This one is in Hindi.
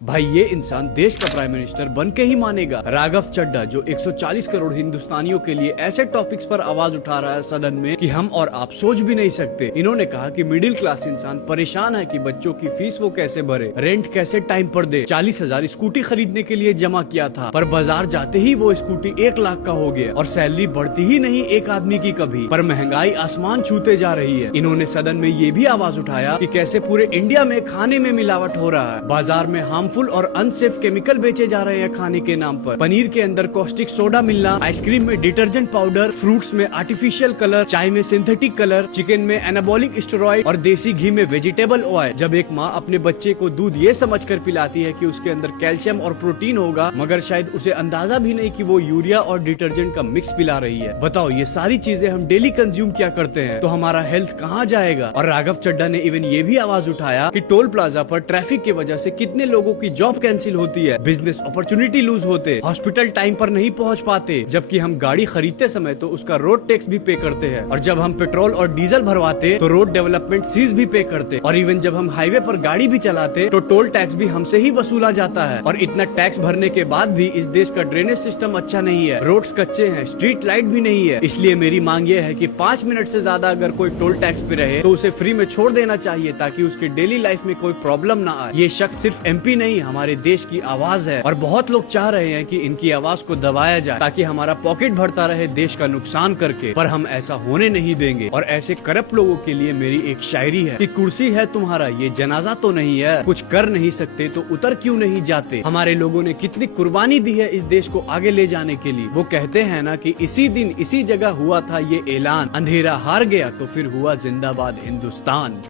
भाई ये इंसान देश का प्राइम मिनिस्टर बन के ही मानेगा। राघव चड्ढा जो 140 करोड़ हिंदुस्तानियों के लिए ऐसे टॉपिक्स पर आवाज उठा रहा है सदन में कि हम और आप सोच भी नहीं सकते। इन्होंने कहा कि मिडिल क्लास इंसान परेशान है कि बच्चों की फीस वो कैसे भरे, रेंट कैसे टाइम पर दे। 40,000 स्कूटी खरीदने के लिए जमा किया था, पर बाजार जाते ही वो स्कूटी 1 लाख का हो गया और सैलरी बढ़ती ही नहीं एक आदमी की कभी। पर महंगाई आसमान छूते जा रही है। इन्होंने सदन में ये भी आवाज उठाया कि कैसे पूरे इंडिया में खाने में मिलावट हो रहा है, बाजार में हार्मफुल और अनसेफ केमिकल बेचे जा रहे हैं खाने के नाम पर। पनीर के अंदर कॉस्टिक सोडा मिलना, आइसक्रीम में डिटर्जेंट पाउडर, फ्रूट्स में आर्टिफिशियल कलर, चाय में सिंथेटिक कलर, चिकन में एनाबॉलिक स्टेरॉइड और देसी घी में वेजिटेबल ऑयल। जब एक माँ अपने बच्चे को दूध ये समझकर पिलाती है कि उसके अंदर कैल्शियम और प्रोटीन होगा, मगर शायद उसे अंदाजा भी नहीं कि वो यूरिया और डिटर्जेंट का मिक्स पिला रही है। बताओ, ये सारी चीजें हम डेली कंज्यूम क्या करते हैं, तो हमारा हेल्थ कहाँ जाएगा। और राघव चड्ढा ने इवन ये भी आवाज उठाया कि टोल प्लाजा पर ट्रैफिक की वजह से कितने लोगों की जॉब कैंसिल होती है, बिजनेस अपॉर्चुनिटी लूज होते, हॉस्पिटल टाइम पर नहीं पहुंच पाते, जबकि हम गाड़ी खरीदते समय तो उसका रोड टैक्स भी पे करते हैं। और जब हम पेट्रोल और डीजल भरवाते तो रोड डेवलपमेंट फीस भी पे करते। और इवन जब हम हाईवे पर गाड़ी भी चलाते तो टोल टैक्स भी हमसे ही वसूला जाता है। और इतना टैक्स भरने के बाद भी इस देश का ड्रेनेज सिस्टम अच्छा नहीं है, रोड्स कच्चे हैं, स्ट्रीट लाइट भी नहीं है। इसलिए मेरी मांग ये है कि 5 मिनट से ज्यादा अगर कोई टोल टैक्स पे रहे तो उसे फ्री में छोड़ देना चाहिए, ताकि उसके डेली लाइफ में कोई प्रॉब्लम ना आए। ये शख्स सिर्फ एमपी नहीं, हमारे देश की आवाज है और बहुत लोग चाह रहे हैं कि इनकी आवाज को दबाया जाए ताकि हमारा पॉकेट भरता रहे देश का नुकसान करके। पर हम ऐसा होने नहीं देंगे। और ऐसे करप्ट लोगों के लिए मेरी एक शायरी है कि कुर्सी है तुम्हारा, ये जनाजा तो नहीं है, कुछ कर नहीं सकते तो उतर क्यों नहीं जाते। हमारे लोगों ने कितनी कुर्बानी दी है इस देश को आगे ले जाने के लिए। वो कहते हैं ना कि इसी दिन इसी जगह हुआ था ये ऐलान, अंधेरा हार गया तो फिर हुआ जिंदाबाद हिंदुस्तान।